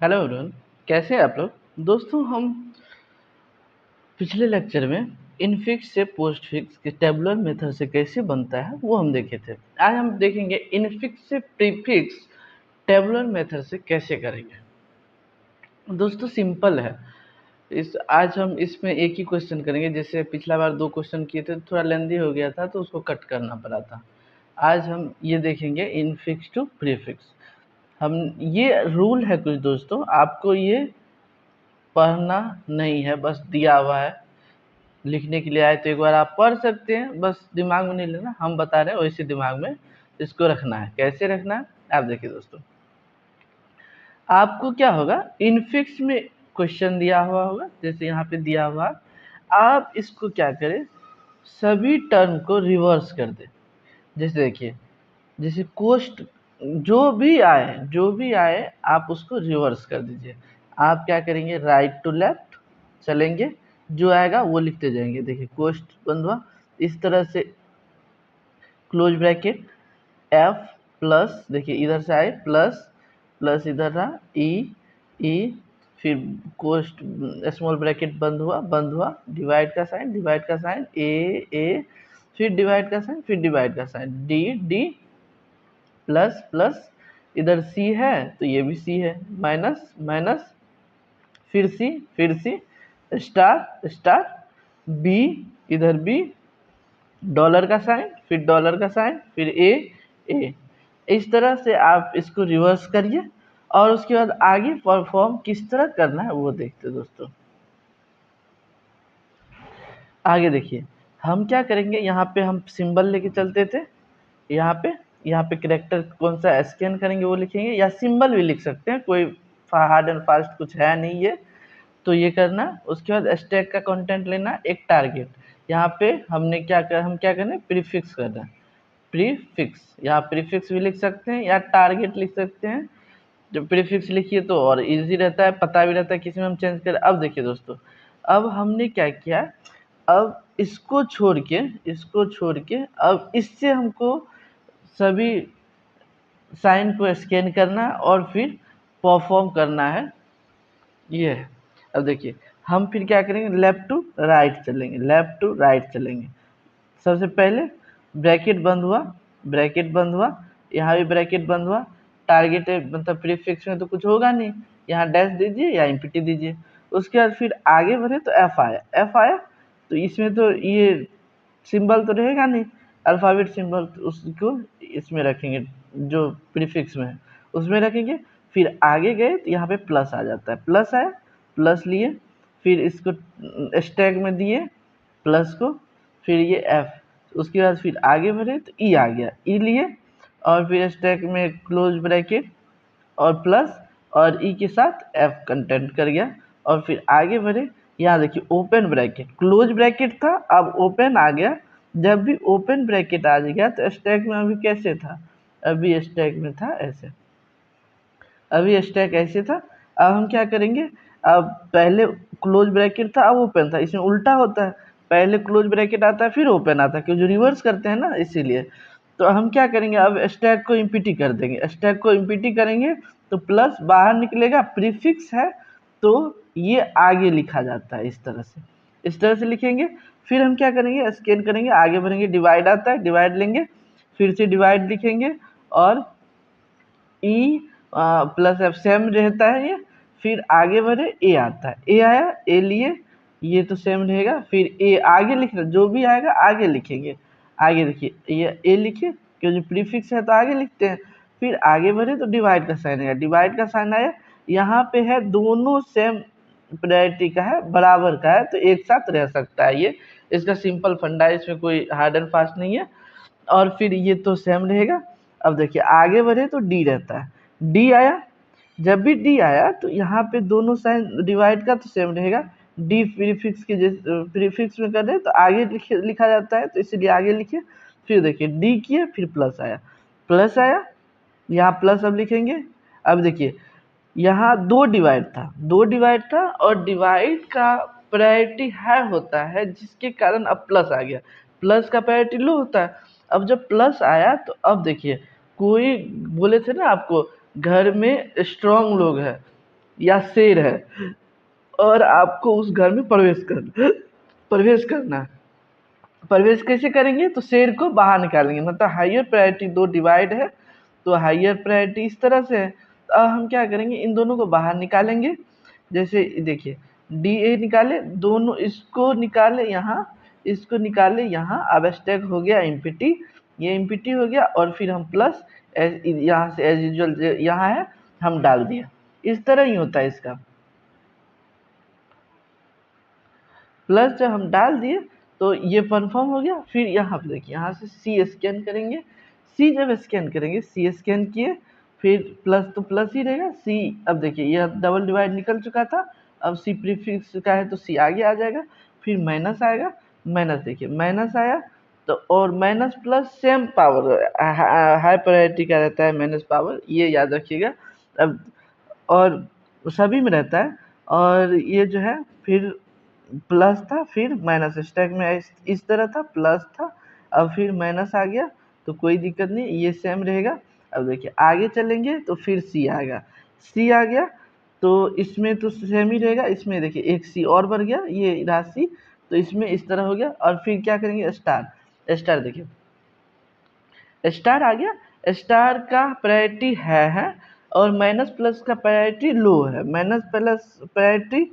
Hello everyone, कैसे हैं आप लोग। दोस्तों, हम पिछले लेक्चर में इनफिक्स से पोस्टफिक्स के टेबुलर मेथड से कैसे बनता है वो हम देखे थे। आज हम देखेंगे इनफिक्स से प्रीफिक्स टेबुलर मेथड से कैसे करेंगे। दोस्तों, सिंपल है। इस आज हम इसमें एक ही क्वेश्चन करेंगे। जैसे पिछला बार 2 क्वेश्चन किए थे, थोड़ा लेंदी हो गया था तो उसको कट करना पड़ा था। आज हम ये देखेंगे इनफिक्स टू प्रीफिक्स। हम ये रूल है कुछ दोस्तों, आपको ये पढ़ना नहीं है, बस दिया हुआ है। लिखने के लिए आए तो एक बार आप पढ़ सकते हैं, बस दिमाग में नहीं लेना। हम बता रहे हैं वैसे दिमाग में इसको रखना है। कैसे रखना है आप देखिए दोस्तों। आपको क्या होगा, इनफिक्स में क्वेश्चन दिया हुआ होगा, जैसे यहाँ पे दिया हुआ। आप इसको क्या करें, सभी टर्म को रिवर्स कर दें। जैसे देखिए, जैसे कोस्ट जो भी आए आप उसको रिवर्स कर दीजिए। आप क्या करेंगे, राइट टू लेफ्ट चलेंगे, जो आएगा वो लिखते जाएंगे। देखिए, कोस्ट बंद हुआ इस तरह से, क्लोज ब्रैकेट एफ प्लस, देखिए इधर से आए प्लस प्लस, इधर रहा ई ई, फिर कोस्ट स्मॉल ब्रैकेट बंद हुआ, डिवाइड का साइन ए ए, फिर डिवाइड का साइन, फिर डिवाइड का sign D D, plus plus, इधर सी है तो ये भी सी है, माइनस माइनस, फिर सी स्टार स्टार, बी, इधर बी, डॉलर का साइन, फिर डॉलर का साइन, फिर ए। इस तरह से आप इसको रिवर्स करिए और उसके बाद आगे परफॉर्म किस तरह करना है वो देखते हैं दोस्तों। आगे देखिए, हम क्या करेंगे, यहाँ पे हम सिंबल लेके चलते थे। यहाँ पे कैरेक्टर कौन सा स्कैन करेंगे वो लिखेंगे, या सिंबल भी लिख सकते हैं, कोई हार्ड एंड फास्ट कुछ है नहीं ये। तो ये करना, उसके बाद स्टैक का कंटेंट लेना, एक टारगेट। यहाँ पे हम क्या करना है, प्रीफिक्स करना है। प्रीफिक्स, यहाँ प्रीफिक्स भी लिख सकते हैं या टारगेट लिख सकते हैं। जब प्रीफिक्स लिखिए तो और इजी रहता है, पता भी रहता है किसी में हम चेंज करें। अब देखिए दोस्तों, अब हमने क्या किया, अब इसको छोड़ के अब इससे हमको सभी साइन को स्कैन करना है और फिर परफॉर्म करना है। ये है। अब देखिए, हम फिर क्या करेंगे, लेफ्ट टू राइट चलेंगे। सबसे पहले ब्रैकेट बंद हुआ, यहाँ भी ब्रैकेट बंद हुआ। टारगेट मतलब प्रीफिक्स में तो कुछ होगा नहीं, यहाँ डैश दीजिए या एम्प्टी दीजिए। उसके बाद फिर आगे बढ़े तो एफ आया तो इसमें तो ये सिंबल तो रहेगा नहीं, अल्फ़ाबेट सिंबल, तो उसको इसमें रखेंगे, जो प्रीफिक्स में है उसमें रखेंगे। फिर आगे गए तो यहाँ पे प्लस आ जाता है, प्लस आया, प्लस लिए, फिर इसको स्टैक में दिए प्लस को, फिर ये एफ, उसके बाद फिर आगे बढ़े तो ई आ गया, ई लिए, और फिर स्टैक में क्लोज ब्रैकेट और प्लस, और ई के साथ एफ कंटेंट कर गया। और फिर आगे बढ़े, यहाँ देखिए ओपन ब्रैकेट, क्लोज ब्रैकेट था अब ओपन आ गया। जब भी ओपन ब्रैकेट आ गया तो स्टैक में अभी कैसे था, अभी स्टैक में था ऐसे, अभी स्टैक ऐसे था। अब हम क्या करेंगे, अब पहले क्लोज ब्रैकेट था अब ओपन था, इसमें उल्टा होता है, पहले क्लोज ब्रैकेट आता है फिर ओपन आता है, क्योंकि जो रिवर्स करते हैं ना इसीलिए। तो हम क्या करेंगे, अब स्टैक को इम्पीटी कर देंगे, स्टैक को इम्पीटी करेंगे तो प्लस बाहर निकलेगा, प्रीफिक्स है तो ये आगे लिखा जाता है इस तरह से लिखेंगे। फिर हम क्या करेंगे, स्कैन करेंगे, आगे बढ़ेंगे, डिवाइड आता है, डिवाइड लेंगे, फिर से डिवाइड लिखेंगे, और ई प्लस एफ सेम रहता है ये। फिर आगे बढ़े, ए आता है, ए आया, ए लिए, ये तो सेम रहेगा। फिर ए आगे लिखना, जो भी आएगा आगे लिखेंगे। आगे देखिए ये ए लिखे, क्योंकि प्रीफिक्स है तो आगे लिखते हैं। फिर आगे बढ़े तो डिवाइड का साइन आया, डिवाइड का साइन आया, यहाँ पे है दोनों सेम प्रायोरिटी का है, बराबर का है, तो एक साथ रह सकता है ये। इसका सिंपल फंडा है, इसमें कोई हार्ड एंड फास्ट नहीं है। और फिर ये तो सेम रहेगा। अब देखिए आगे बढ़े तो डी रहता है, डी आया, जब भी डी आया तो यहाँ पे दोनों साइन डिवाइड का तो सेम रहेगा। डी प्रीफिक्स के जैसे प्रीफिक्स में कर रहे तो आगे लिखा जाता है, तो इसलिए आगे लिखे। फिर देखिए डी किए, फिर प्लस आया, यहाँ प्लस अब लिखेंगे। अब देखिए यहाँ दो डिवाइड था और डिवाइड का प्रायोरिटी हाई होता है, जिसके कारण अब प्लस आ गया, प्लस का प्रायोरिटी लो होता है। अब जब प्लस आया तो अब देखिए, कोई बोले थे ना आपको घर में स्ट्रांग लोग हैं, या शेर है और आपको उस घर में प्रवेश करना है। प्रवेश कैसे करेंगे? तो शेर को बाहर निकालेंगे, मतलब हाइयर प्रायोरिटी दो डिवाइड है, तो हाइयर प्रायोरिटी इस तरह से है। तो अब हम क्या करेंगे, इन दोनों को बाहर निकालेंगे। जैसे देखिए डी ए निकाले, दोनों इसको निकाले यहाँ, इसको निकाले यहाँ, अब स्टैक हो गया एम्प्टी, ये एम्प्टी हो गया, और फिर हम प्लस यहाँ से एज यूजुअल यहाँ है हम डाल दिया। इस तरह ही होता है इसका। प्लस जब हम डाल दिए तो ये कन्फर्म हो गया। फिर यहाँ पे देखिए, यहाँ से सी स्कैन करेंगे, सी जब स्कैन करेंगे, सी स्कैन किए, फिर प्लस तो प्लस ही रहेगा, सी अब देखिए यह डबल डिवाइड निकल चुका था, अब सी प्रीफिक्स का है तो सी आगे आ जाएगा, फिर माइनस आएगा, माइनस देखिए माइनस आया तो, और minus plus same power, high priority का रहता है माइनस पावर, ये याद रखिएगा। अब और सभी में रहता है, और ये जो है फिर प्लस था फिर माइनस, स्टैक में इस तरह था, प्लस था, अब फिर माइनस आ गया, तो कोई दिक्कत नहीं, ये सेम रहेगा। अब देखिए आगे चलेंगे तो फिर सी आएगा, सी आ गया तो इसमें तो सेम ही रहेगा, इसमें देखिए एक सी और बढ़ गया, ये राशि, तो इसमें इस तरह हो गया। और फिर क्या करेंगे, स्टार, स्टार देखिए स्टार आ गया, स्टार का प्रायोरिटी है और माइनस प्लस का प्रायोरिटी लो है, माइनस प्लस प्रायोरिटी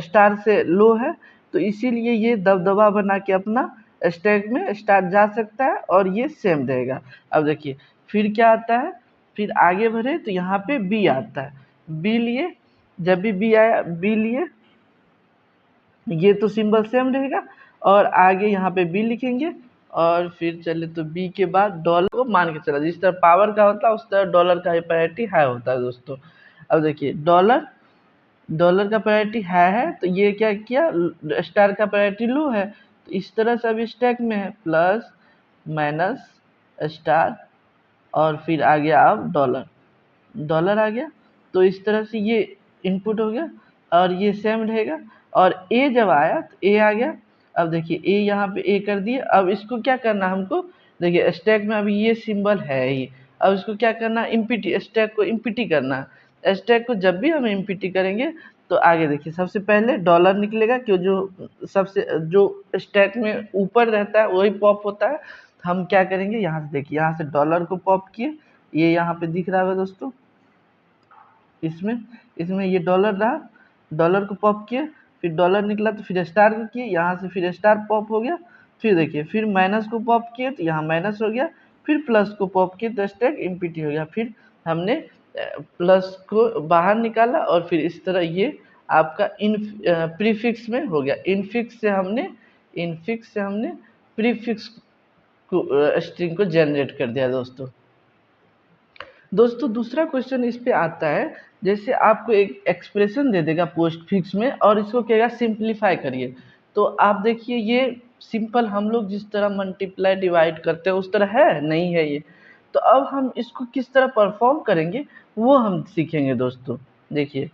स्टार से लो है, तो इसीलिए ये दबदबा बना के अपना स्टैक में स्टार जा सकता है और ये सेम रहेगा। अब देखिए फिर क्या आता है, फिर आगे बढ़े तो यहाँ पे बी आता है, बी लिए, जब भी बी आया बी लिए, ये तो सिंबल सेम रहेगा, और आगे यहाँ पे बी लिखेंगे, और फिर चले तो बी के बाद डॉलर को मान के चला, जिस तरह पावर का होता है उस तरह डॉलर का प्रायोरिटी हाई होता है दोस्तों। अब देखिए डॉलर, डॉलर का प्रायोरिटी हाई है तो ये क्या किया, स्टार का प्रायोरिटी लो है, तो इस तरह से अभी स्टैक में है, प्लस माइनस स्टार, और फिर आ गया अब डॉलर, डॉलर आ गया, तो इस तरह से ये इनपुट हो गया और ये सेम रहेगा। और ए जब आया तो ए आ गया, अब देखिए ए यहाँ पे ए कर दिए, अब इसको क्या करना हमको, देखिए स्टैक में अभी ये सिंबल है ही, अब इसको क्या करना, इम्पीटी, स्टैक को इम्पीटी करना। स्टैक को जब भी हम इम्पीटी करेंगे तो आगे देखिए सबसे पहले डॉलर निकलेगा, क्यों जो सबसे जो स्टैक में ऊपर रहता है वही पॉप होता है। हम क्या करेंगे, यहाँ से देखिए, यहाँ से डॉलर को पॉप किए, ये यहाँ पे दिख रहा है दोस्तों, इसमें इसमें ये डॉलर रहा, डॉलर को पॉप किए, फिर डॉलर निकला तो फिर स्टार को किए, यहाँ से फिर स्टार पॉप हो गया, फिर देखिए फिर माइनस को पॉप किए तो यहाँ माइनस हो गया, फिर प्लस को पॉप किए तो स्टैक इम्पीटी हो गया, फिर हमने प्लस को बाहर निकाला, और फिर इस तरह ये आपका इन प्रीफिक्स में हो गया, इनफिक्स से हमने प्रीफिक्स को स्ट्रिंग को जनरेट कर दिया दोस्तों। दोस्तों दूसरा क्वेश्चन इस पे आता है, जैसे आपको एक एक्सप्रेशन दे देगा पोस्ट फिक्स में और इसको कहेगा सिंप्लीफाई करिए, तो आप देखिए ये सिंपल हम लोग जिस तरह मल्टीप्लाई डिवाइड करते हैं उस तरह है नहीं है ये, तो अब हम इसको किस तरह परफॉर्म करेंगे वो हम सीखेंगे दोस्तों। देखिए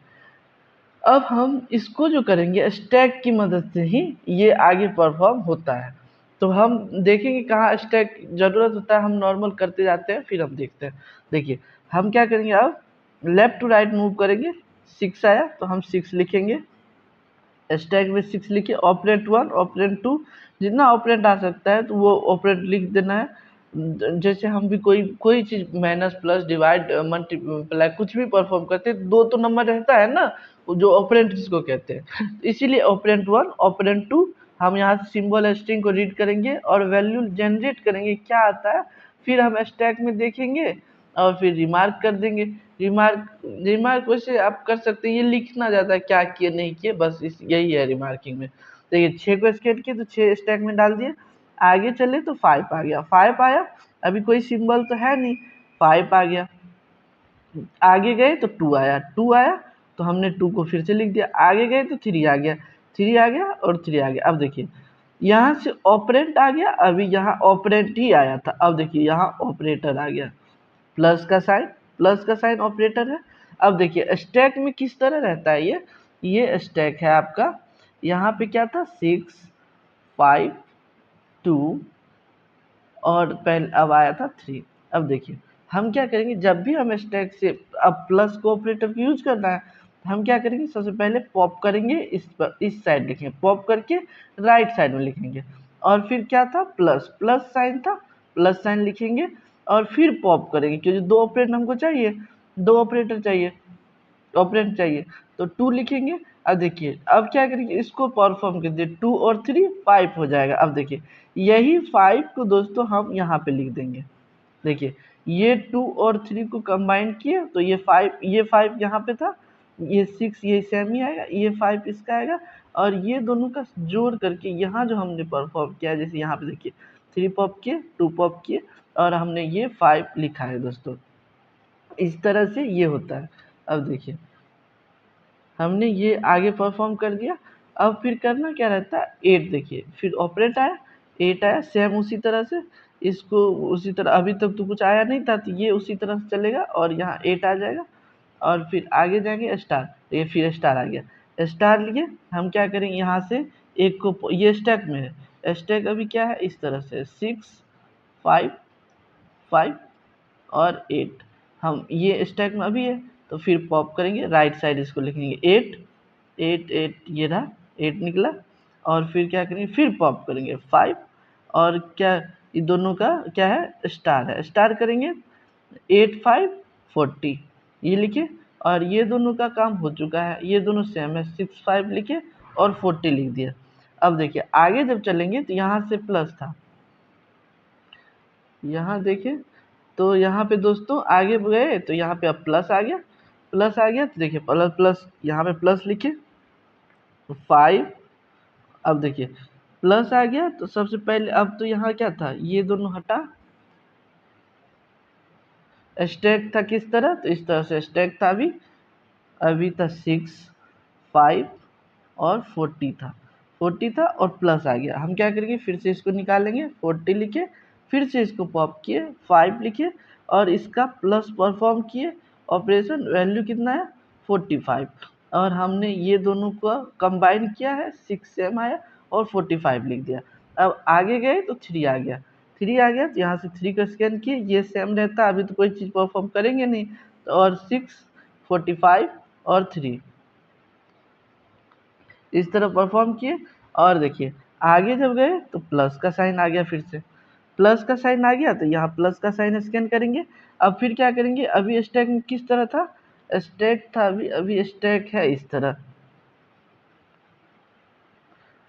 अब हम इसको जो करेंगे स्टैक की मदद से ही ये आगे परफॉर्म होता है, तो हम देखेंगे कहाँ स्टैक ज़रूरत होता है, हम नॉर्मल करते जाते हैं फिर हम देखते हैं। देखिए हम क्या करेंगे, अब लेफ्ट टू राइट मूव करेंगे, 6 आया तो हम 6 लिखेंगे, स्टैक में 6 लिखे, ऑपरेंट 1 ऑपरेंट 2, जितना ऑपरेंट आ सकता है तो वो ऑपरेंट लिख देना है। जैसे हम भी कोई चीज़ माइनस प्लस डिवाइड मल्टीप्लाई कुछ भी परफॉर्म करते हैं, दो तो नंबर रहता है ना, जो ऑपरेंट जिसको कहते हैं, इसीलिए ऑपरेंट 1 ऑपरेंट 2, हम यहाँ से सिंबल स्ट्रिंग को रीड करेंगे और वैल्यू जनरेट करेंगे क्या आता है, फिर हम स्टैक में देखेंगे और फिर रिमार्क कर देंगे। रिमार्क रिमार्क वैसे आप कर सकते हैं, ये लिखना ज़्यादा है क्या किए नहीं किए, बस यही है रिमार्किंग में। देखिए 6 को स्केट किए तो 6 स्टैक में डाल दिए, आगे चले तो 5 आ गया, 5 आया, अभी कोई सिंबल तो है नहीं, 5 आ गया, आगे गए तो 2 आया, 2 आया तो हमने 2 को फिर से लिख दिया, आगे गए तो 3 आ गया, 3 आ गया और 3 आ गया। अब देखिए यहाँ से ऑपरेंट आ गया, अभी यहाँ ऑपरेंट ही आया था, अब देखिए यहाँ ऑपरेटर आ गया, प्लस का साइन ऑपरेटर है। अब देखिए स्टैक में किस तरह रहता है ये स्टैक है आपका, यहाँ पे क्या था 6 5 2 और पहले अब आया था 3। अब देखिए हम क्या करेंगे, जब भी हम स्टैक से अब प्लस को ऑपरेटर को यूज करना है, हम क्या करेंगे, सबसे पहले पॉप करेंगे, इस साइड लिखेंगे, पॉप करके राइट साइड में लिखेंगे, और फिर क्या था, प्लस प्लस साइन था, प्लस साइन लिखेंगे और फिर पॉप करेंगे, क्योंकि दो ऑपरेटर हमको चाहिए, दो ऑपरेटर चाहिए, ऑपरेटर चाहिए, तो 2 लिखेंगे। अब देखिए अब क्या करेंगे, इसको परफॉर्म कर दिए, 2 और 3 5 हो जाएगा। अब देखिए यही 5 को दोस्तों हम यहाँ पे लिख देंगे, देखिए ये 2 और 3 को कंबाइन किए तो ये 5 यहाँ पे था, ये 6 ये सेम ही आएगा, ये 5 इसका आएगा, और ये दोनों का जोड़ करके यहाँ जो हमने परफॉर्म किया है, जैसे यहाँ पे देखिए 3 पॉप किए, 2 पॉप किए, और हमने ये 5 लिखा है दोस्तों, इस तरह से ये होता है। अब देखिए हमने ये आगे परफॉर्म कर दिया, अब फिर करना क्या रहता है, 8 देखिए फिर ऑपरेट आया, 8 आया, सेम उसी तरह से इसको उसी तरह, अभी तक तो कुछ आया नहीं था, तो ये उसी तरह से चलेगा और यहाँ 8 आ जाएगा, और फिर आगे जाएंगे स्टार, ये फिर स्टार आ गया, स्टार लिए हम क्या करेंगे, यहाँ से एक को, ये स्टैक में है, स्टैक अभी क्या है इस तरह से 6 5 5 और 8, हम ये स्टैक में अभी है, तो फिर पॉप करेंगे राइट साइड, इसको लिखेंगे 8 8 8, ये रहा 8 निकला, और फिर क्या करेंगे, फिर पॉप करेंगे 5, और क्या ये दोनों का क्या है, स्टार है, स्टार करेंगे 8 5 40, ये लिखे, और ये दोनों का काम हो चुका है, ये दोनों सेम है, 6 5 लिखे और 40 लिख दिया। अब देखिए आगे जब चलेंगे तो यहाँ से प्लस था, यहाँ देखिए, तो यहाँ पे दोस्तों आगे गए तो यहाँ पे अब प्लस आ गया, प्लस आ गया, तो देखिए प्लस प्लस यहाँ पे प्लस लिखे 5, अब देखिए प्लस आ गया, तो सबसे पहले अब तो यहाँ क्या था, ये दोनों हटा, स्टैक था किस तरह, तो इस तरह से स्टैक था, अभी अभी था 6 5 और 40 था, 40 था और प्लस आ गया, हम क्या करेंगे, फिर से इसको निकालेंगे, 40 लिखे, फिर से इसको पॉप किए, 5 लिखे और इसका प्लस परफॉर्म किए, ऑपरेशन वैल्यू कितना है 45, और हमने ये दोनों को कंबाइन किया है, 6 सेम आया और 45 लिख दिया। अब आगे गए तो 3 आ गया, 3 आ गया तो यहाँ से 3 को स्कैन किए, ये सेम रहता, अभी तो कोई चीज़ परफॉर्म करेंगे नहीं, तो और 6 45 और 3 इस तरह परफॉर्म किए, और देखिए आगे जब गए तो प्लस का साइन आ गया, फिर से प्लस का साइन आ गया, तो यहाँ प्लस का साइन स्कैन करेंगे। अब फिर क्या करेंगे, अभी स्टैक में किस तरह था, स्टैक था, अभी स्टैक है इस तरह,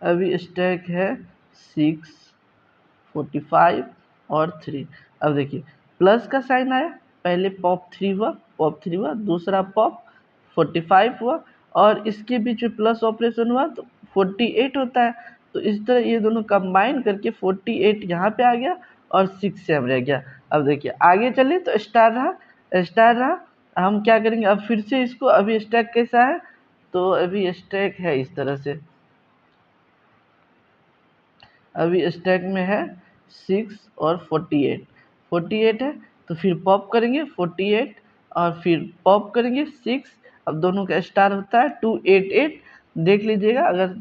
अभी स्टैक है 6 45 और 3। अब देखिए प्लस का साइन आया, पहले पॉप 3 हुआ, पॉप 3 हुआ, दूसरा पॉप 45 हुआ, और इसके बीच में प्लस ऑपरेशन हुआ तो 48 होता है, तो इस तरह ये दोनों कंबाइन करके 48 यहाँ पे आ गया और 6 सेम रह गया। अब देखिए आगे चले तो स्टार रहा, स्टार रहा, हम क्या करेंगे, अब फिर से इसको, अभी स्टैक कैसा है, तो अभी स्टैक है इस तरह से, अभी स्टैक में है 6 और 48, 48 है, तो फिर पॉप करेंगे 48 और फिर पॉप करेंगे 6, अब दोनों का स्टार होता है 288, देख लीजिएगा अगर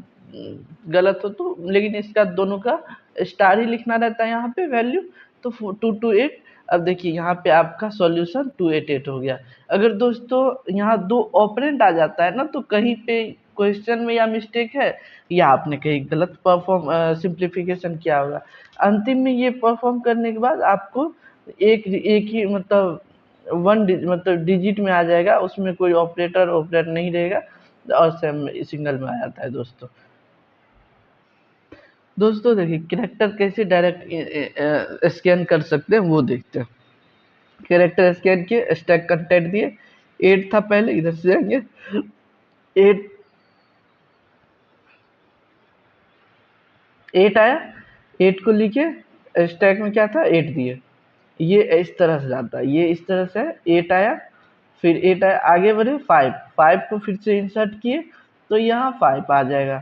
गलत हो तो, लेकिन इसका दोनों का स्टार ही लिखना रहता है यहाँ पे वैल्यू, तो 228। अब देखिए यहाँ पे आपका सॉल्यूशन 288 हो गया। अगर दोस्तों यहाँ दो ऑपरेंड आ जाता है ना, तो कहीं पे क्वेश्चन में या मिस्टेक है, या आपने कहीं गलत परफॉर्म सिंप्लीफिकेशन किया होगा, अंतिम में ये परफॉर्म करने के बाद आपको एक एक ही मतलब मतलब डिजिट में आ जाएगा, उसमें कोई ऑपरेटर ऑपरेटर नहीं रहेगा, और सेम सिंगल में आ जाता है दोस्तों। दोस्तों देखिए कैरेक्टर कैसे डायरेक्ट स्कैन कर सकते हैं वो देखते हैं। कैरेक्टर स्कैन किए, स्टैक कंटेंट दिए, 8 था पहले, इधर से जाएंगे 8, 8 आया, 8 को लिखे, स्टैक में क्या था 8 दिए, ये इस तरह से जाता है, ये इस तरह से 8 आया, फिर 8 आया, आगे बढ़े 5, 5 को फिर से इंसर्ट किए तो यहाँ 5 आ जाएगा,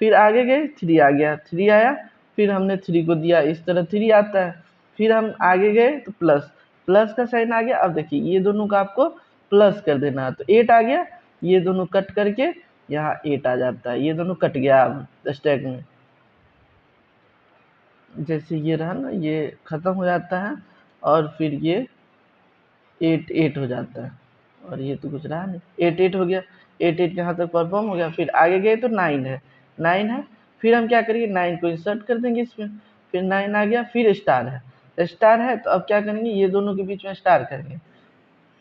फिर आगे गए 3 आ गया, 3 आया, फिर हमने 3 को दिया, इस तरह 3 आता है, फिर हम आगे गए तो प्लस, प्लस का साइन आ गया। अब देखिए ये दोनों का आपको प्लस कर देना है, तो 8 आ गया, ये दोनों कट करके यहाँ 8 आ जाता है, ये दोनों कट गया अब स्टैक में, जैसे ये रहा ना, ये खत्म हो जाता है और फिर ये 8 8 हो जाता है, और ये तो कुछ रहा नहीं, 8 8 हो गया, 8 8 यहाँ तक परफॉर्म हो गया। फिर आगे गए तो 9 है, 9 है, फिर हम क्या करेंगे 9 को इंसर्ट कर देंगे इसमें, फिर 9 आ गया, फिर स्टार है, स्टार है तो अब क्या करेंगे ये दोनों के बीच में स्टार करेंगे,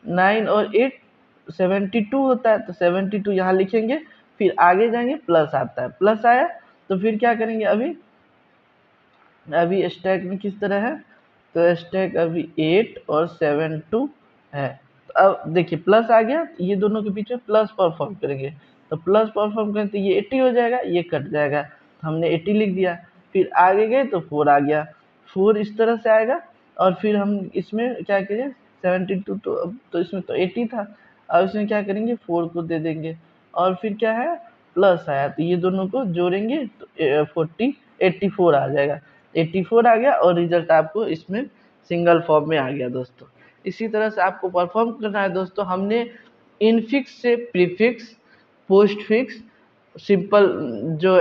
9 और 8 72 होता है, तो 72 यहाँ लिखेंगे, फिर आगे जाएंगे प्लस आता है, प्लस आया तो फिर क्या करेंगे, अभी अभी स्टैक में किस तरह है, तो स्टैक अभी 8 और 7 2 है। तो अब देखिए प्लस आ गया, तो ये दोनों के बीच में प्लस परफॉर्म करेंगे, तो प्लस परफॉर्म करें तो ये 80 हो जाएगा, ये कट जाएगा, तो हमने 80 लिख दिया। फिर आगे गए तो 4 आ गया, 4 इस तरह से आएगा, और फिर हम इसमें क्या करें 72, तो अब तो इसमें तो 80 था, अब इसमें क्या करेंगे 4 को दे देंगे, और फिर क्या है प्लस आया, तो ये दोनों को जोड़ेंगे तो 84 आ जाएगा, 84 आ गया, और रिजल्ट आपको इसमें सिंगल फॉर्म में आ गया दोस्तों। इसी तरह से आपको परफॉर्म करना है दोस्तों। हमने इनफिक्स से प्रीफिक्स, पोस्ट फिक्स, सिंपल जो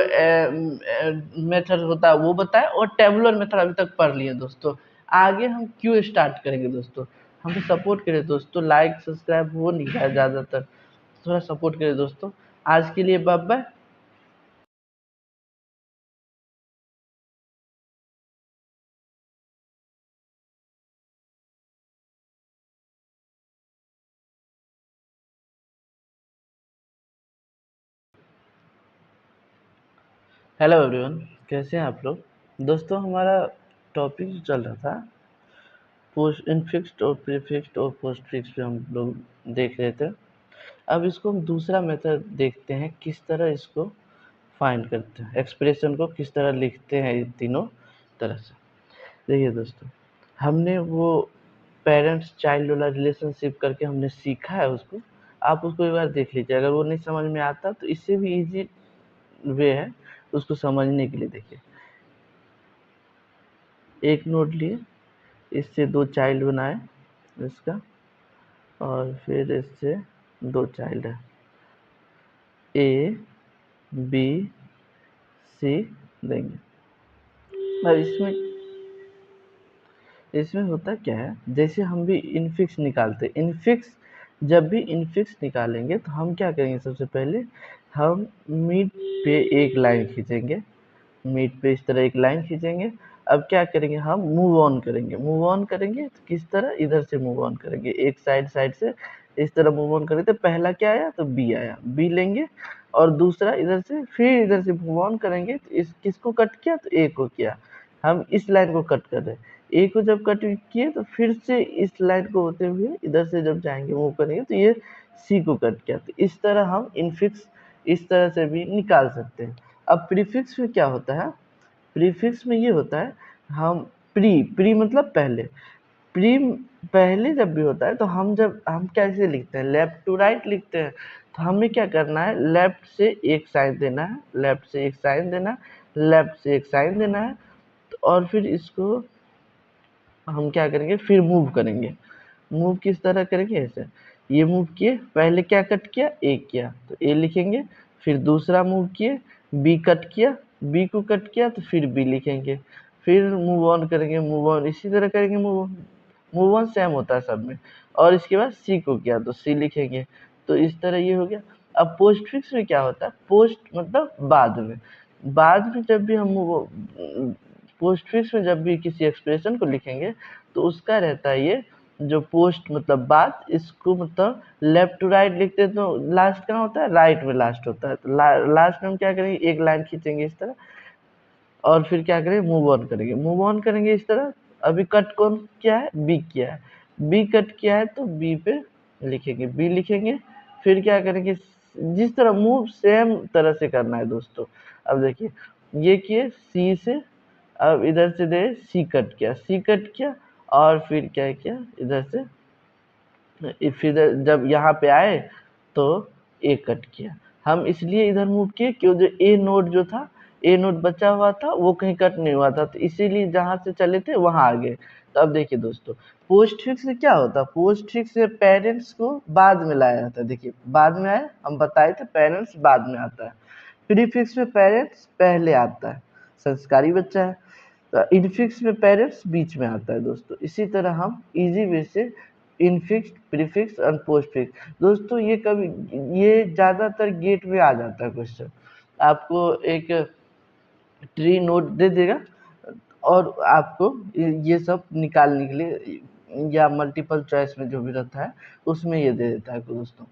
मेथड होता है वो बताया, और टेबुलर मेथड अभी तक पढ़ लिए दोस्तों। आगे हम क्यों स्टार्ट करेंगे दोस्तों, हमें सपोर्ट करें दोस्तों, लाइक सब्सक्राइब हो नहीं रहा है ज़्यादातर, थोड़ा सपोर्ट करें दोस्तों। आज के लिए बाय बाय। हेलो एवरीवन, कैसे हैं आप लोग दोस्तों। हमारा टॉपिक जो चल रहा था पोस्ट इनफिक्स्ड और प्रीफिक्स्ड और पोस्ट फिक्स्ड पे हम लोग देख रहे थे। अब इसको हम दूसरा मेथड देखते हैं, किस तरह इसको फाइंड करते हैं, एक्सप्रेशन को किस तरह लिखते हैं, इन तीनों तरह से। देखिए दोस्तों, हमने वो पेरेंट्स चाइल्ड वाला रिलेशनशिप करके हमने सीखा है उसको, आप उसको एक बार देख लीजिए। अगर वो नहीं समझ में आता तो इससे भी इजी वे है उसको समझने के लिए। देखिए एक नोट लिए, इससे दो चाइल्ड बनाए इसका, और फिर इससे दो चाइल्ड है, ए बी सी देंगे। अब इसमें इसमें होता क्या है, जैसे हम भी इनफिक्स निकालते, इनफिक्स जब भी इनफिक्स निकालेंगे तो हम क्या करेंगे, सबसे पहले हम मिड पे एक लाइन खींचेंगे, मिड पे इस तरह एक लाइन खींचेंगे। अब क्या करेंगे, हम मूव ऑन करेंगे, मूव ऑन करेंगे तो किस तरह, इधर से मूव ऑन करेंगे, एक साइड साइड से इस तरह मूव ऑन करेंगे। तो पहला क्या आया, तो बी आया, बी लेंगे, और दूसरा इधर से, फिर इधर से मूव ऑन करेंगे, तो इस किसको कट किया, तो ए को किया। हम इस लाइन को कट कर रहे हैं, ए को जब कट किए तो फिर से इस लाइन को होते हुए इधर से जब जाएंगे मूव करेंगे तो ये सी को कट किया। तो इस तरह हम इनफिक्स इस तरह से भी निकाल सकते हैं। अब प्रीफिक्स में क्या होता है, प्रीफिक्स में ये होता है, हम प्री प्री मतलब पहले, प्री पहले जब भी होता है तो हम कैसे लिखते हैं, लेफ्ट टू राइट लिखते हैं। तो हमें क्या करना है, लेफ्ट से एक साइन देना है, लेफ्ट से एक साइन देना है, लेफ्ट से एक साइन देना है, और फिर इसको हम क्या करेंगे, फिर मूव करेंगे। मूव किस तरह करेंगे, ऐसे ये मूव किए, पहले क्या कट किया, ए किया तो ए लिखेंगे, फिर दूसरा मूव किए, बी कट किया, बी को कट किया तो फिर बी लिखेंगे, फिर मूव ऑन करेंगे, मूव ऑन इसी तरह करेंगे, मूव ऑन सेम होता है सब में, और इसके बाद सी को किया तो सी लिखेंगे। तो इस तरह ये हो गया। अब पोस्ट फिक्स में क्या होता है, पोस्ट मतलब बाद में, बाद में जब भी हम वो पोस्ट फिक्स में जब भी किसी एक्सप्रेशन को लिखेंगे तो उसका रहता है ये जो पोस्ट मतलब बाद, इसको मतलब लेफ्ट टू राइट लिखते हैं तो लास्ट कहाँ होता है, राइट में लास्ट होता है। तो लास्ट में हम क्या करेंगे, एक लाइन खींचेंगे इस तरह, और फिर क्या करेंगे, मूव ऑन करेंगे, मूव ऑन करेंगे इस तरह। अभी कट कौन किया है, बी किया है, बी कट किया है तो बी पे लिखेंगे, बी लिखेंगे, फिर क्या करेंगे, जिस तरह मूव सेम तरह से करना है दोस्तों। अब देखिए ये किए सी से, अब इधर से दे सी कट किया, सी कट किया, और फिर क्या किया इधर से, फिर जब यहाँ पे आए तो ए कट किया। हम इसलिए इधर मूव किए क्यों, जो ए नोड जो था, ए नोड बचा हुआ था वो कहीं कट नहीं हुआ था, तो इसीलिए जहाँ से चले थे वहां आ गए। तो अब देखिए दोस्तों, पोस्ट फिक्स से क्या होता है, पोस्ट फिक्स से पेरेंट्स को बाद में लाया जाता है। देखिए बाद में आए, हम बताए थे पेरेंट्स बाद में आता है। प्रीफिक्स में पेरेंट्स पहले आता है, संस्कारी बच्चा है। इनफिक्स में पेरेंट्स बीच में आता है दोस्तों। इसी तरह हम इजी वे से इनफिक्स, प्रीफिक्स और पोस्टफिक्स। दोस्तों ये ज़्यादातर गेट में आ जाता है क्वेश्चन। आपको एक ट्री नोट दे देगा और आपको ये सब निकालने के लिए या मल्टीपल चॉइस में जो भी रहता है उसमें ये दे देता है दोस्तों।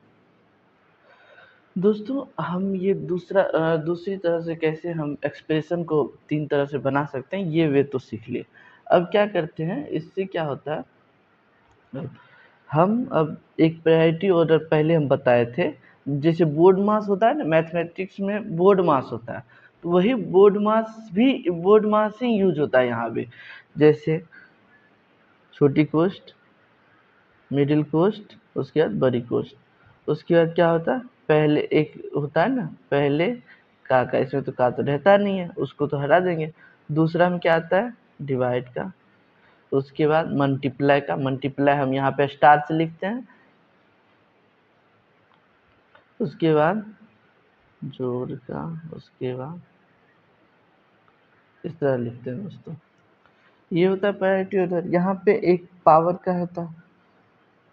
दोस्तों हम ये दूसरी तरह से कैसे हम एक्सप्रेशन को 3 तरह से बना सकते हैं ये वे तो सीख लिए। अब क्या करते हैं, इससे क्या होता है, हम अब एक प्रायोरिटी ऑर्डर पहले हम बताए थे, जैसे बोर्ड मास होता है ना, मैथमेटिक्स में बोर्ड मास होता है, तो वही बोर्ड मास ही यूज होता है यहाँ पे। जैसे छोटी कोस्ट, मिडिल कोस्ट, उसके बाद बड़ी कोस्ट। उसके बाद क्या होता है, पहले एक होता है ना, पहले का इसमें तो का तो रहता नहीं है, उसको तो हटा देंगे। दूसरा में क्या आता है, डिवाइड का। उसके बाद मल्टीप्लाई का, मल्टीप्लाई हम यहाँ पे स्टार से लिखते हैं। उसके बाद जोड़ का, उसके बाद इस तरह लिखते हैं दोस्तों। ये होता है प्रायोरिटी ऑर्डर। यहाँ पे एक पावर का होता है,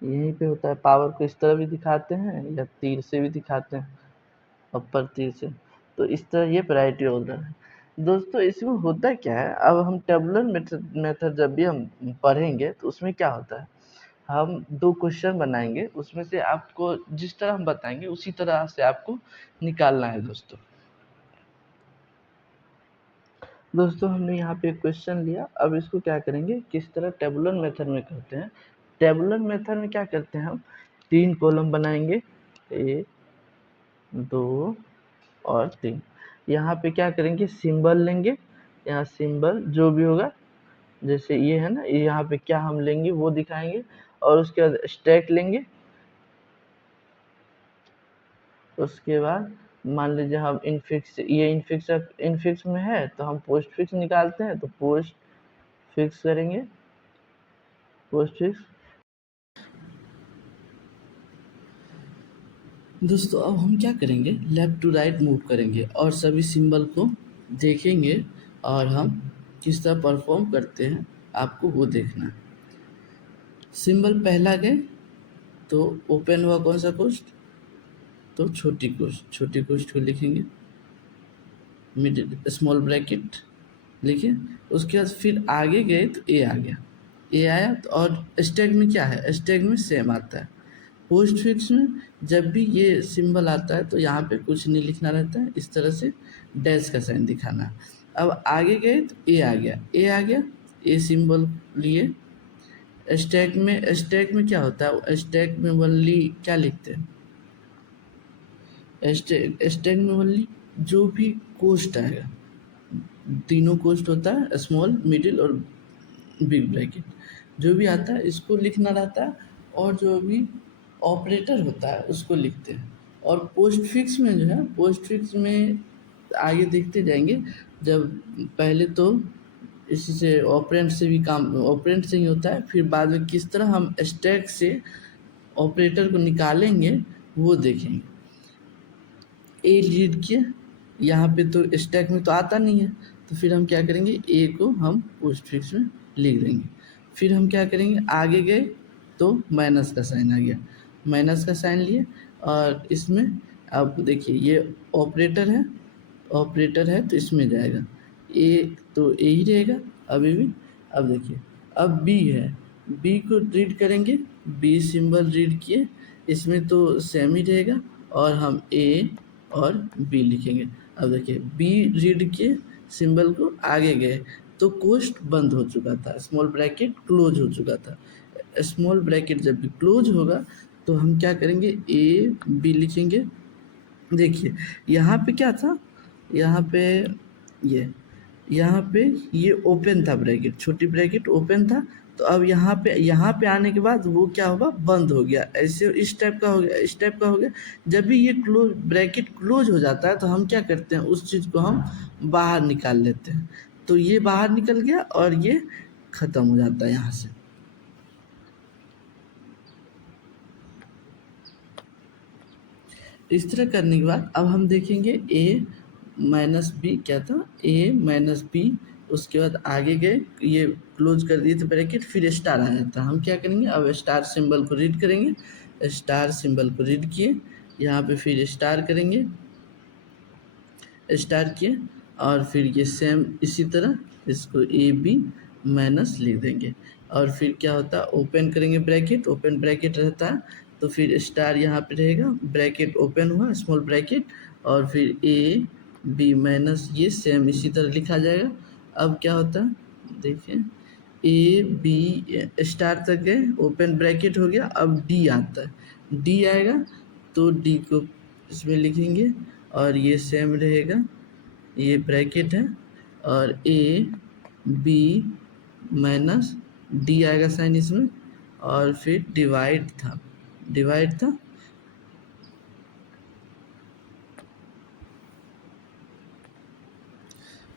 यहीं पे होता है, पावर को इस तरह भी दिखाते हैं या तीर से भी दिखाते हैं, अपर तीर से। तो इस तरह ये प्रायोरिटी ऑर्डर है दोस्तों। इसमें होता क्या है, अब हम टेबुलर मेथड जब भी हम पढ़ेंगे तो उसमें क्या होता है, हम 2 क्वेश्चन बनाएंगे, उसमें से आपको जिस तरह हम बताएंगे उसी तरह से आपको निकालना है दोस्तों। दोस्तों हमने यहाँ पे क्वेश्चन लिया, अब इसको क्या करेंगे, किस तरह टेबुलर मेथड में करते हैं। टेबुलर मेथड में क्या करते हैं, हम 3 कॉलम बनाएंगे, 1 2 और 3। यहाँ पे क्या करेंगे, सिंबल लेंगे, यहाँ सिंबल जो भी होगा, जैसे ये है ना, यहाँ पे क्या हम लेंगे वो दिखाएंगे। और उसके बाद स्टैक लेंगे। उसके बाद मान लीजिए हम इनफिक्स में है तो हम पोस्ट फिक्स निकालते हैं, तो पोस्ट फिक्स करेंगे, पोस्ट फिक्स। दोस्तों अब हम क्या करेंगे, लेफ्ट टू राइट मूव करेंगे और सभी सिंबल को देखेंगे और हम किस तरह परफॉर्म करते हैं आपको वो देखना है। सिंबल पहला गए तो ओपन हुआ कौन सा कोस्ट, तो छोटी कोस्ट को लिखेंगे, मिडिल स्मॉल ब्रैकेट लिखे। उसके बाद फिर आगे गए तो ए आ गया, ए आया तो, और स्टैक में क्या है, स्टैक में सेम आता है। पोस्ट फिक्स में जब भी ये सिंबल आता है तो यहाँ पे कुछ नहीं लिखना रहता है, इस तरह से डैश का साइन दिखाना है। अब आगे गए तो ए आ गया, ए सिंबल लिए। स्टैक में क्या होता है, स्टैक में ओनली क्या लिखते हैं, स्टैक में ओनली जो भी कोस्ट आएगा, तीनों कोस्ट होता है, स्मॉल, मिडिल और बिग ब्रैकेट, जो भी आता है इसको लिखना रहता है, और जो भी ऑपरेटर होता है उसको लिखते हैं। और पोस्ट फिक्स में जो है, पोस्ट फिक्स में आगे देखते जाएंगे, जब पहले तो इसी से ऑपरेंट से भी काम, ऑपरेंट से ही होता है, फिर बाद में किस तरह हम स्टैक से ऑपरेटर को निकालेंगे वो देखेंगे। ए लीड किए, यहाँ पे तो स्टैक में तो आता नहीं है, तो फिर हम क्या करेंगे, ए को हम पोस्ट फिक्स में लिख देंगे। फिर हम क्या करेंगे, आगे गए तो माइनस का साइन आ गया, माइनस का साइन लिए। और इसमें अब देखिए ये ऑपरेटर है तो इसमें जाएगा, ए तो ए ही रहेगा अभी भी। अब देखिए अब बी है, बी को रीड करेंगे, बी सिंबल रीड किए, इसमें तो सेम ही रहेगा, और हम ए और बी लिखेंगे। अब देखिए बी रीड किए, सिंबल को आगे गए तो कोस्ट बंद हो चुका था, स्मॉल ब्रैकेट क्लोज हो चुका था। स्मॉल ब्रैकेट जब भी क्लोज होगा तो हम क्या करेंगे, ए बी लिखेंगे। देखिए यहाँ पे क्या था, यहाँ पे ये यहाँ पे ये ओपन था ब्रैकेट, छोटी ब्रैकेट ओपन था, तो अब यहाँ पे आने के बाद वो क्या होगा, बंद हो गया, ऐसे इस टाइप का हो गया, इस टाइप का हो गया। जब भी ये ब्रैकेट क्लोज हो जाता है तो हम क्या करते हैं, उस चीज़ को हम बाहर निकाल लेते हैं, तो ये बाहर निकल गया और ये ख़त्म हो जाता है यहाँ से। इस तरह करने के बाद अब हम देखेंगे ए माइनस बी क्या था, ए माइनस बी उसके बाद आगे गए, ये क्लोज कर दिए थे ब्रैकेट, फिर स्टार आ जाता है। हम क्या करेंगे, अब स्टार सिंबल को रीड करेंगे, स्टार सिंबल को रीड किए, यहाँ पे फिर स्टार करेंगे, स्टार किए, और फिर ये सेम इसी तरह इसको ए बी माइनस लिख देंगे। और फिर क्या होता है, ओपन करेंगे ब्रैकेट, ओपन ब्रैकेट रहता है, तो फिर स्टार यहाँ पे रहेगा, ब्रैकेट ओपन हुआ स्मॉल ब्रैकेट, और फिर ए बी माइनस ये सेम इसी तरह लिखा जाएगा। अब क्या होता है देखिए, ए बी स्टार तक गए, ओपन ब्रैकेट हो गया, अब डी आता है, डी आएगा तो डी को इसमें लिखेंगे, और ये सेम रहेगा, ये ब्रैकेट है, और ए बी माइनस डी आएगा साइन इसमें, और फिर डिवाइड था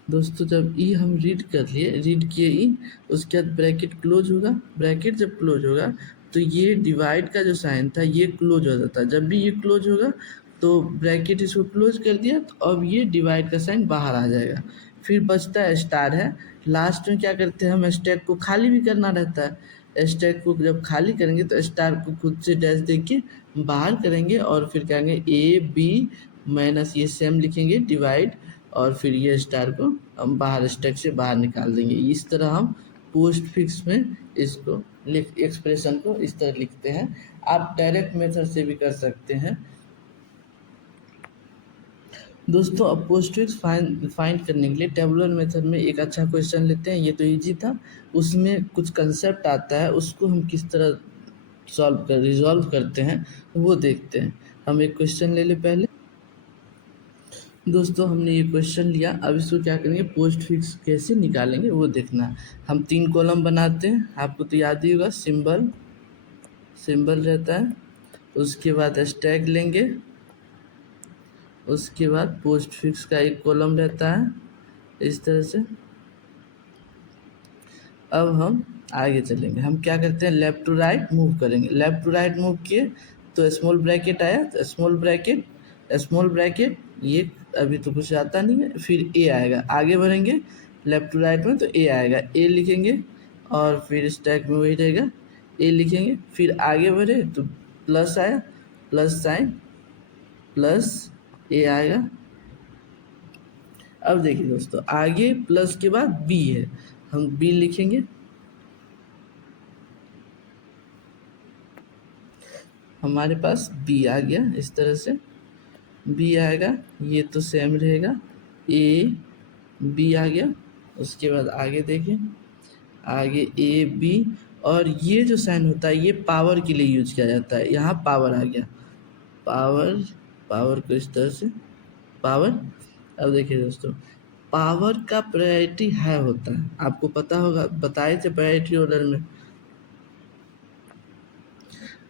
दोस्तों। जब ई हम रीड कर लिए, रीड किए ई, उसके बाद ब्रैकेट क्लोज होगा, ब्रैकेट जब क्लोज होगा तो ये डिवाइड का जो साइन था ये क्लोज हो जाता है। जब भी ये क्लोज होगा तो ब्रैकेट इसको क्लोज कर दिया, तो अब ये डिवाइड का साइन बाहर आ जाएगा। फिर बचता है स्टार है, लास्ट में क्या करते हैं, हम स्टैक को खाली भी करना रहता है। स्टैक को जब खाली करेंगे तो स्टार को खुद से डैश दे के बाहर करेंगे, और फिर कहेंगे ए बी माइनस ये सेम लिखेंगे डिवाइड, और फिर ये स्टार को हम बाहर स्टैक से बाहर निकाल देंगे। इस तरह हम पोस्ट फिक्स में इसको एक्सप्रेशन को इस तरह लिखते हैं। आप डायरेक्ट मेथड से भी कर सकते हैं दोस्तों। अब पोस्ट फिक्स फाइंड करने के लिए टेबुलर मेथड में एक अच्छा क्वेश्चन लेते हैं, ये तो इजी था, उसमें कुछ कंसेप्ट आता है, उसको हम किस तरह रिजॉल्व करते हैं वो देखते हैं। हम एक क्वेश्चन ले ले पहले दोस्तों, हमने ये क्वेश्चन लिया, अब इसको क्या करेंगे, पोस्ट फिक्स कैसे निकालेंगे वो देखना है। हम 3 कॉलम बनाते हैं, आपको तो याद ही होगा, सिंबल रहता है, उसके बाद स्टैक लेंगे, उसके बाद पोस्ट फिक्स का एक कॉलम रहता है इस तरह से। अब हम आगे चलेंगे, हम क्या करते हैं, लेफ़्ट टू राइट मूव करेंगे, लेफ़्ट टू राइट मूव किए तो स्मॉल ब्रैकेट आया, तो स्मॉल ब्रैकेट ये अभी तो कुछ आता नहीं है, फिर ए आएगा, आगे बढ़ेंगे लेफ़्ट टू राइट में तो ए आएगा, ए लिखेंगे, और फिर स्टैक में वही रहेगा, ए लिखेंगे, फिर आगे बढ़े तो प्लस आया, प्लस साइन, प्लस ए आएगा। अब देखिए दोस्तों, आगे प्लस के बाद बी है, हम बी लिखेंगे, हमारे पास बी आ गया, इस तरह से बी आएगा, ये तो सेम रहेगा, ए बी आ गया। उसके बाद आगे देखें, आगे ए बी, और ये जो साइन होता है ये पावर के लिए यूज किया जाता है, यहाँ पावर आ गया, पावर को इस तरह से पावर। अब देखिए दोस्तों, पावर का प्रायोरिटी है होता है, आपको पता होगा, बताए थे प्रायोरिटी ऑर्डर में,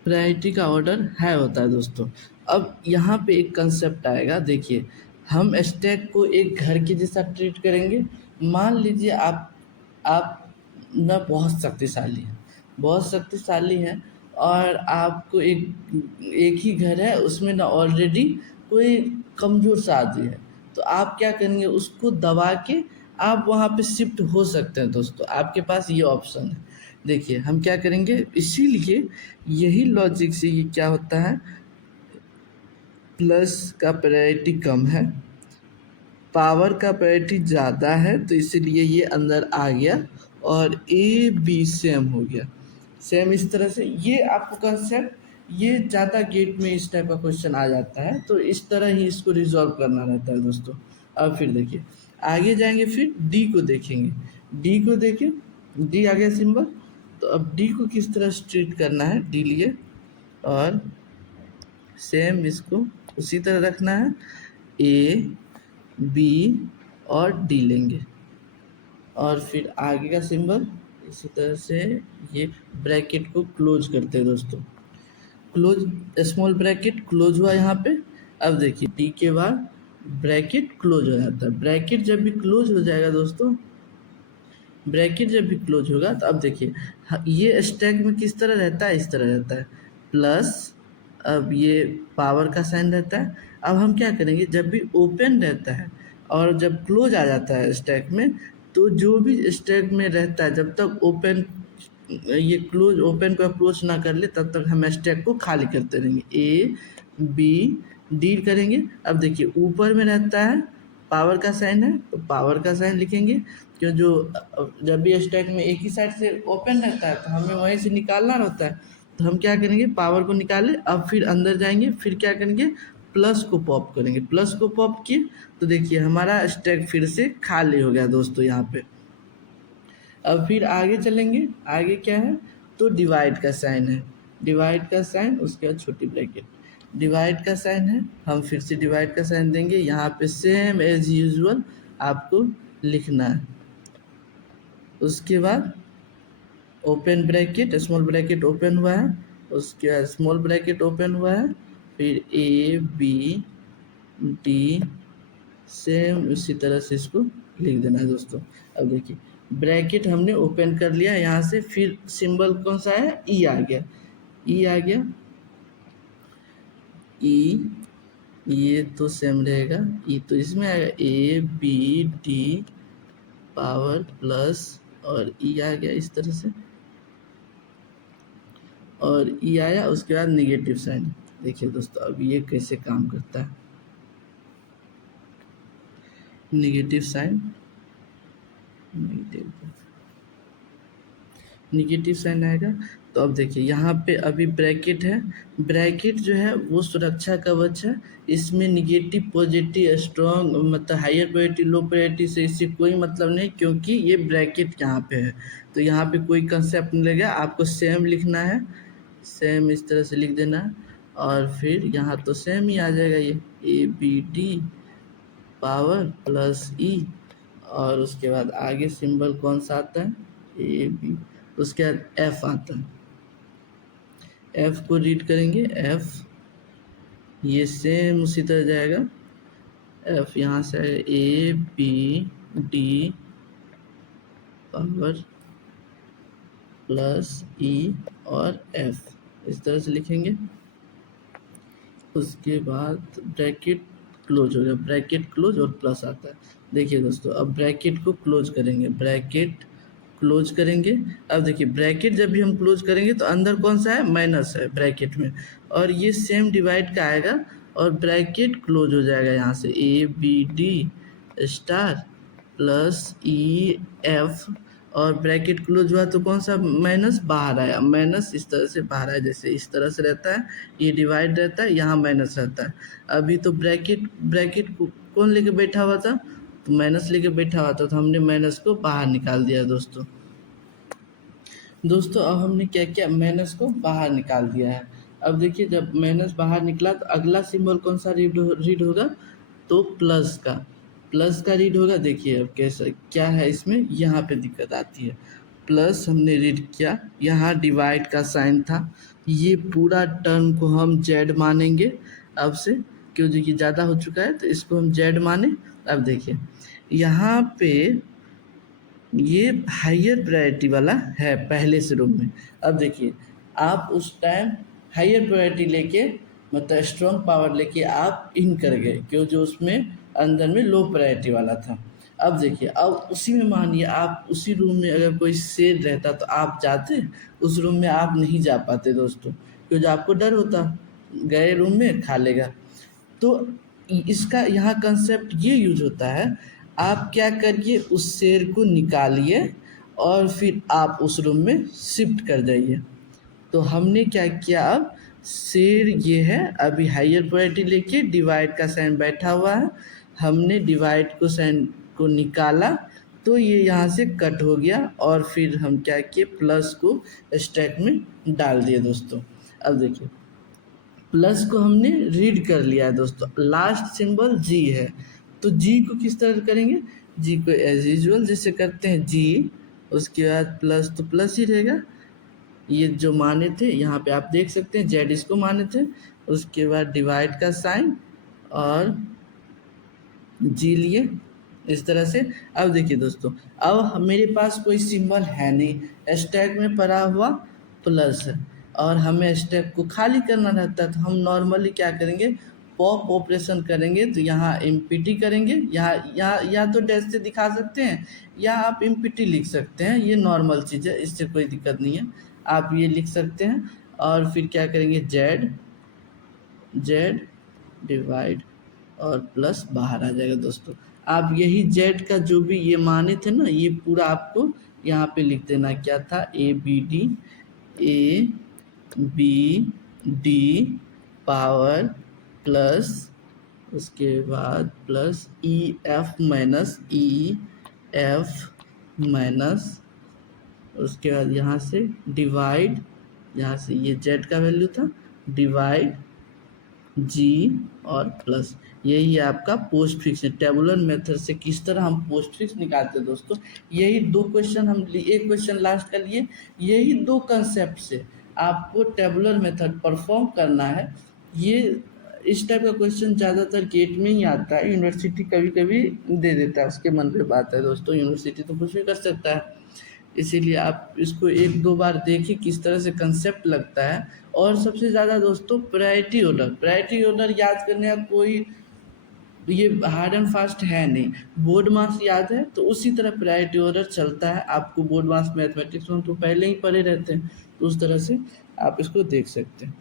प्रायोरिटी का ऑर्डर है होता है दोस्तों। अब यहाँ पे एक कंसेप्ट आएगा, देखिए हम स्टैक को एक घर के जैसा ट्रीट करेंगे। मान लीजिए आप ना बहुत शक्तिशाली हैं, और आपको एक ही घर है, उसमें ना ऑलरेडी कोई कमज़ोर सा आदमी है, तो आप क्या करेंगे, उसको दबा के आप वहाँ पे शिफ्ट हो सकते हैं दोस्तों, आपके पास ये ऑप्शन है। देखिए हम क्या करेंगे, इसीलिए यही लॉजिक से ये क्या होता है, प्लस का प्रायोरिटी कम है, पावर का प्रायोरिटी ज़्यादा है, तो इसीलिए ये अंदर आ गया, और ए बी सेम हो गया, सेम इस तरह से। ये आपको कंसेप्ट, ये ज़्यादा गेट में इस टाइप का क्वेश्चन आ जाता है, तो इस तरह ही इसको रिजॉल्व करना रहता है दोस्तों। अब फिर देखिए आगे जाएंगे, फिर डी को देखेंगे, डी को देखें, डी आ गया सिंबल, तो अब डी को किस तरह ट्रीट करना है, डी लिए, और सेम इसको उसी तरह रखना है, ए बी और डी लेंगे, और फिर आगे का सिंबल इसी तरह से, ये ब्रैकेट को क्लोज करते हैं दोस्तों, क्लोज, स्मॉल ब्रैकेट क्लोज हुआ यहाँ पे। अब देखिए डी के बाद ब्रैकेट क्लोज हो जाता है, ब्रैकेट जब भी क्लोज हो जाएगा दोस्तों, ब्रैकेट जब भी क्लोज होगा तो अब देखिए ये स्टैक में किस तरह रहता है, इस तरह रहता है, प्लस, अब ये पावर का साइन रहता है। अब हम क्या करेंगे, जब भी ओपन रहता है और जब क्लोज आ जाता है स्टैक में, तो जो भी स्टैक में रहता है जब तक ओपन ये क्लोज ओपन को अप्रोच ना कर ले तब तक हम स्टैक को खाली करते रहेंगे। ए बी डी करेंगे। अब देखिए ऊपर में रहता है पावर का साइन है तो पावर का साइन लिखेंगे, क्यों जो जब भी स्टैक में एक ही साइड से ओपन रहता है तो हमें वहीं से निकालना रहता है। तो हम क्या करेंगे, पावर को निकाले, अब फिर अंदर जाएंगे, फिर क्या करेंगे, प्लस को पॉप करेंगे। प्लस को पॉप किए तो देखिए हमारा स्टैक फिर से खाली हो गया दोस्तों यहाँ पे। अब फिर आगे चलेंगे, आगे क्या है, तो डिवाइड का साइन है, डिवाइड का साइन, उसके बाद छोटी ब्रैकेट, डिवाइड का साइन है, हम फिर से डिवाइड का साइन देंगे। यहाँ पे सेम एज यूजुअल आपको लिखना है। उसके बाद open bracket, small bracket open हुआ है, उसके बाद स्मॉल ब्रैकेट ओपन हुआ है, फिर ए बी डी सेम उसी तरह से इसको लिख देना है दोस्तों। अब देखिए ब्रैकेट हमने ओपन कर लिया यहाँ से, फिर सिंबल कौन सा है, ई आ गया, ई आ गया, ई ये तो सेम रहेगा, ई तो इसमें आएगा, A B D power plus और ई आ गया इस तरह से, और ई आया, उसके बाद निगेटिव साइन। देखिए दोस्तों अब ये कैसे काम करता है, निगेटिव साइन, निगेटिव साइन आएगा। तो अब देखिए यहाँ पे अभी ब्रैकेट है, ब्रैकेट जो है वो सुरक्षा कवच है, इसमें निगेटिव पॉजिटिव स्ट्रॉन्ग मतलब हायर प्रायोरिटी लो प्रायोरिटी से इससे कोई मतलब नहीं, क्योंकि ये ब्रैकेट यहाँ पे है। तो यहाँ पे कोई कंसेप्ट नहीं लगेगा, आपको सेम लिखना है, सेम इस तरह से लिख देना है, और फिर यहाँ तो सेम ही आ जाएगा, ये A B D power plus E, और उसके बाद आगे सिंबल कौन सा आता है, ए बी, उसके बाद एफ आता है, एफ को रीड करेंगे, एफ ये सेम उसी तरह जाएगा, एफ यहाँ से आएगा A B D power plus E और एफ, इस तरह से लिखेंगे। उसके बाद ब्रैकेट क्लोज हो गया, ब्रैकेट क्लोज और प्लस आता है। देखिए दोस्तों अब ब्रैकेट को क्लोज करेंगे, ब्रैकेट क्लोज करेंगे। अब देखिए ब्रैकेट जब भी हम क्लोज करेंगे तो अंदर कौन सा है, माइनस है ब्रैकेट में, और ये सेम डिवाइड का आएगा और ब्रैकेट क्लोज हो जाएगा यहाँ से, A B D star plus E F, और ब्रैकेट क्लोज हुआ तो कौन सा माइनस बाहर आया, माइनस इस तरह से बाहर आया, जैसे इस तरह से रहता है, ये डिवाइड रहता है, यहाँ माइनस रहता है। अभी तो ब्रैकेट ब्रैकेट कौन लेके बैठा हुआ था, तो माइनस लेके बैठा हुआ था, तो हमने माइनस को बाहर निकाल दिया दोस्तों। दोस्तों अब हमने क्या किया, माइनस को बाहर निकाल दिया है। अब देखिए जब माइनस बाहर निकला तो अगला सिंबल कौन सा रीड होगा, तो प्लस का, प्लस का रीड होगा। देखिए अब कैसा क्या है इसमें, यहाँ पे दिक्कत आती है, प्लस हमने रीड किया, यहाँ डिवाइड का साइन था, ये पूरा टर्म को हम जेड मानेंगे अब से, क्यों, देखिए ज़्यादा हो चुका है तो इसको हम जेड माने। अब देखिए यहाँ पे ये हायर प्रायोरिटी वाला है पहले से रूम में। अब देखिए आप उस टाइम हायर प्रायोरिटी लेके मतलब स्ट्रॉन्ग पावर लेके आप इन कर गए, क्यों, जो उसमें अंदर में लो प्रायोरिटी वाला था। अब देखिए अब उसी में मानिए आप उसी रूम में अगर कोई शेर रहता तो आप जाते, उस रूम में आप नहीं जा पाते दोस्तों, क्योंकि आपको डर होता गए रूम में खा लेगा। तो इसका यहाँ कंसेप्ट ये यूज होता है, आप क्या करिए उस शेर को निकालिए और फिर आप उस रूम में शिफ्ट कर जाइए। तो हमने क्या किया, अब शेर ये है अभी हायर प्रायोरिटी लेके डिवाइड का साइन बैठा हुआ है, हमने डिवाइड को साइन को निकाला तो ये यहाँ से कट हो गया, और फिर हम क्या किए प्लस को स्टैक में डाल दिए दोस्तों। अब देखिए प्लस को हमने रीड कर लिया है दोस्तों, लास्ट सिंबल जी है, तो जी को किस तरह करेंगे, जी को एज यूजुअल जैसे करते हैं जी, उसके बाद प्लस तो प्लस ही रहेगा, ये जो माने थे यहाँ पे आप देख सकते हैं जेड इसको माने थे, उसके बाद डिवाइड का साइन और जी लिए इस तरह से। अब देखिए दोस्तों अब मेरे पास कोई सिंबल है नहीं, स्टैक में पड़ा हुआ प्लस है और हमें स्टैक को खाली करना रहता है, तो हम नॉर्मली क्या करेंगे, पॉप ऑपरेशन करेंगे तो यहाँ एमपीटी करेंगे, यहाँ यहाँ या तो डैश से दिखा सकते हैं या आप एमपीटी लिख सकते हैं, ये नॉर्मल चीज़ है, इससे कोई दिक्कत नहीं है, आप ये लिख सकते हैं। और फिर क्या करेंगे, जेड जेड डिवाइड और प्लस बाहर आ जाएगा दोस्तों। आप यही जेड का जो भी ये माने थे ना, ये पूरा आपको यहाँ पे लिख देना, क्या था, A B D power plus, उसके बाद प्लस ई एफ माइनस, उसके बाद यहाँ से डिवाइड, यहाँ से ये जेड का वैल्यू था, डिवाइड जी और प्लस, यही है आपका पोस्ट फिक्स। टेबुलर मेथड से किस तरह हम पोस्ट फिक्स निकालते हैं दोस्तों, यही दो क्वेश्चन हम लिए, एक क्वेश्चन लास्ट का लिए, यही दो कंसेप्ट से आपको टेबुलर मेथड परफॉर्म करना है। ये इस टाइप का क्वेश्चन ज़्यादातर गेट में ही आता है, यूनिवर्सिटी कभी कभी दे देता है, उसके मन पे बात है दोस्तों, यूनिवर्सिटी तो कुछ भी कर सकता है, इसीलिए आप इसको एक दो बार देखिए किस तरह से कंसेप्ट लगता है। और सबसे ज़्यादा दोस्तों प्रायोरिटी ऑर्डर याद करने का कोई ये हार्ड एंड फास्ट है नहीं, बोर्ड मार्क्स याद है तो उसी तरह प्रायोरिटी ऑर्डर चलता है, आपको बोर्ड मार्क्स मैथमेटिक्स में तो पहले ही पढ़े रहते हैं, तो उस तरह से आप इसको देख सकते हैं।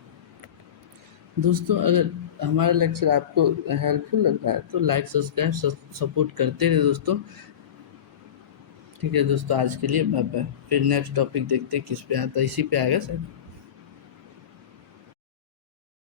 दोस्तों अगर हमारा लेक्चर आपको हेल्पफुल लग रहा है तो लाइक सब्सक्राइब सपोर्ट करते रहे दोस्तों। ठीक है दोस्तों, आज के लिए बाय बाय, फिर नेक्स्ट टॉपिक देखते हैं किस पे आता है, इसी पे आएगा सर।